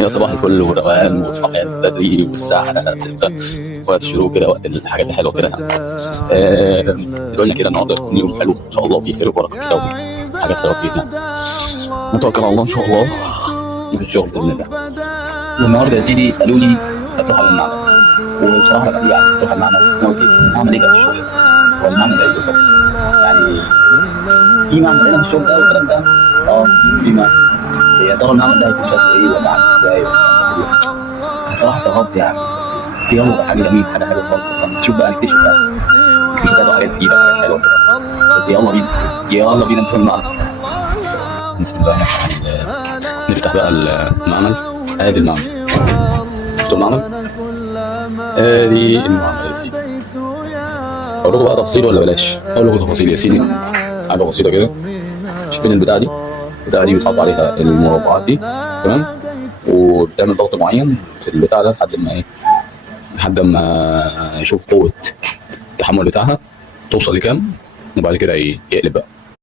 يا صباح الفل والروقان والصحيان بدري والساعة 6 وقت الشروق كده، وقت الحاجات الحلوة كده. قلنا كده النهارده يكون يوم حلو إن شاء الله، وفيه خير وبركة كده وحاجات حلوة كتير يعني. نتوكل على الله إن شاء الله في الشغل بإذن الله. والنهارده يا سيدي قالوا لي هتروح على المعمل، وبصراحة أنا قالوا لي يعني تروح على المعمل. أنا قلت إيه؟ أعمل إيه بقى في الشغل ده؟ هو المعمل ده إيه بالظبط؟ يعني في معمل هنا في الشغل ده والكلام ده؟ أه، في معمل. يا ترى المعمل ده هيكون شكله إيه ولا عامل إزاي ولا هيعمل إيه؟ بصراحة استغربت يعني. قلت يلا حاجة جميلة، حاجة حلوة خالص. نشوف بقى، نكتشف بقى اكتشافات وحاجات جديدة وحاجات حلوة كده. بس يلا بينا، يلا بينا ندخل المعمل. بسم الله الرحمن الرحيم. نفتح بقى المعمل. ادي المعمل، شفتوا المعمل؟ ادي المعمل يا سيدي. اقول لكم بقى تفاصيل ولا بلاش؟ اقول لكم تفاصيل يا سيدي. حاجة بسيطة كده. شايفين البتاعة دي؟ البتاعة دي بيتحط عليها المربعات دي، تمام؟ وبتعمل ضغط معين في البتاع ده لحد ما ايه؟ لحد ما يشوف قوة التحمل بتاعها توصل لكام، وبعد كده يقلب بقى.